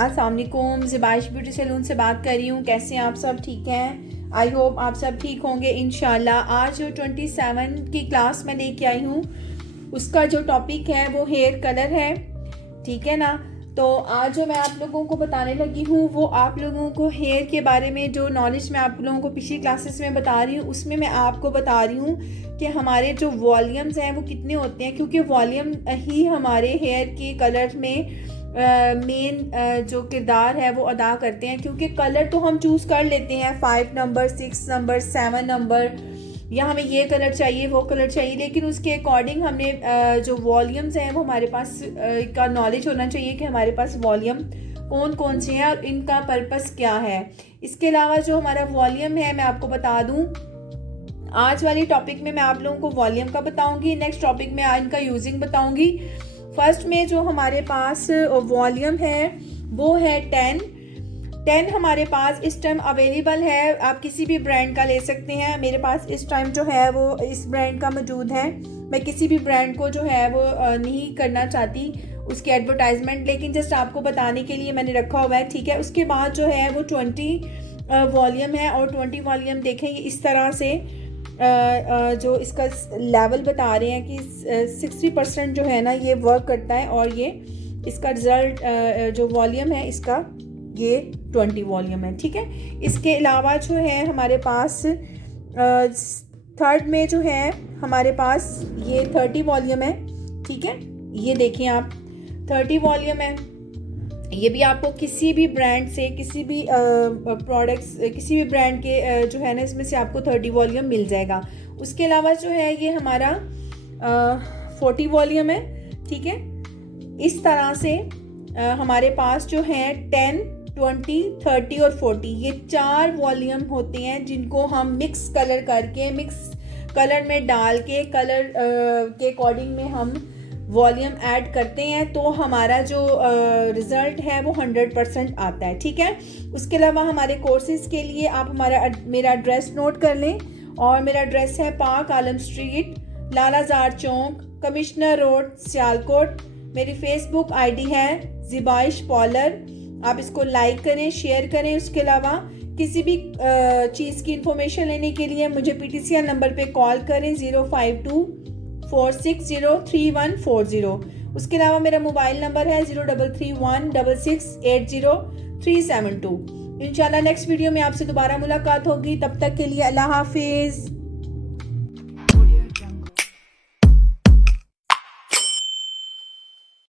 अस्सलाम वालेकुम, ज़िबाइश beauty salon से बात कर रही हूँ। कैसे हैं आप सब? ठीक हैं? आई होप आप सब ठीक होंगे इंशाल्लाह। आज जो 27 की क्लास में लेके आई हूँ उसका जो टॉपिक है वो हेयर कलर है, ठीक है ना। तो आज जो मैं आप लोगों को बताने लगी हूँ वो आप लोगों को हेयर के बारे में जो नॉलेज मैं आप लोगों को पिछली क्लासेस में बता रही हूँ उसमें मैं आपको बता रही हूँ कि हमारे जो वॉल्यूम्स हैं वो कितने होते हैं, क्योंकि वॉल्यूम ही हमारे हेयर के कलर में मेन जो किरदार है वो अदा करते हैं। क्योंकि कलर तो हम चूज़ कर लेते हैं 5 नंबर, 6 नंबर, 7 नंबर, या हमें ये कलर चाहिए वो कलर चाहिए, लेकिन उसके अकॉर्डिंग हमने जो वॉल्यूम्स हैं वो हमारे पास का नॉलेज होना चाहिए कि हमारे पास वॉल्यूम कौन कौन से हैं और इनका पर्पस क्या है। इसके अलावा जो हमारा वॉल्यूम है मैं आपको बता दूं, आज वाली टॉपिक में मैं आप लोगों को वॉल्यूम का बताऊंगी, नेक्स्ट टॉपिक में इनका यूजिंग बताऊंगी। फर्स्ट में जो हमारे पास वॉल्यूम है वो है 10 हमारे पास इस टाइम अवेलेबल है। आप किसी भी ब्रांड का ले सकते हैं। मेरे पास इस टाइम जो है वो इस ब्रांड का मौजूद है। मैं किसी भी ब्रांड को जो है वो नहीं करना चाहती उसकी एडवर्टाइजमेंट, लेकिन जस्ट आपको बताने के लिए मैंने रखा हुआ है, ठीक है। उसके बाद जो है वो 20 वॉल्यूम है और 20 वॉल्यूम देखें ये इस तरह से जो इसका लेवल बता रहे हैं कि 60% जो है ना ये वर्क करता है, और ये इसका रिज़ल्ट जो वॉल्यूम है इसका ये 20 वॉल्यूम है, ठीक है। इसके अलावा जो है हमारे पास थर्ड में जो है हमारे पास ये 30 वॉल्यूम है, ठीक है। ये देखें आप 30 वॉल्यूम है। ये भी आपको किसी भी ब्रांड से, किसी भी प्रोडक्ट्स, किसी भी ब्रांड के जो है ना इसमें से आपको 30 वॉल्यूम मिल जाएगा। उसके अलावा जो है ये हमारा 40 वॉल्यूम है, ठीक है। इस तरह से हमारे पास जो है 10, 20, 30 और 40 ये 4 वॉल्यूम होते हैं जिनको हम मिक्स कलर करके, मिक्स कलर में डाल के, कलर के अकॉर्डिंग में हम वॉल्यूम ऐड करते हैं, तो हमारा जो रिज़ल्ट है वो 100% आता है, ठीक है। उसके अलावा हमारे कोर्सेज़ के लिए आप मेरा एड्रेस नोट कर लें, और मेरा एड्रेस है पाक आलम स्ट्रीट, लालाजार चौक, कमिश्नर रोड, सियालकोट। मेरी फेसबुक आईडी है ज़िबाइश पॉलर। आप इसको लाइक करें, शेयर करें। उसके अलावा किसी भी चीज़ की इंफॉर्मेशन लेने के लिए मुझे PTCR नंबर पे कॉल करें 052-460-3140। उसके अलावा मेरा मोबाइल नंबर है 03316680-372। इंशाल्लाह नेक्स्ट वीडियो में आपसे दोबारा मुलाकात होगी। तब तक के लिए अल्लाह हाफिज़।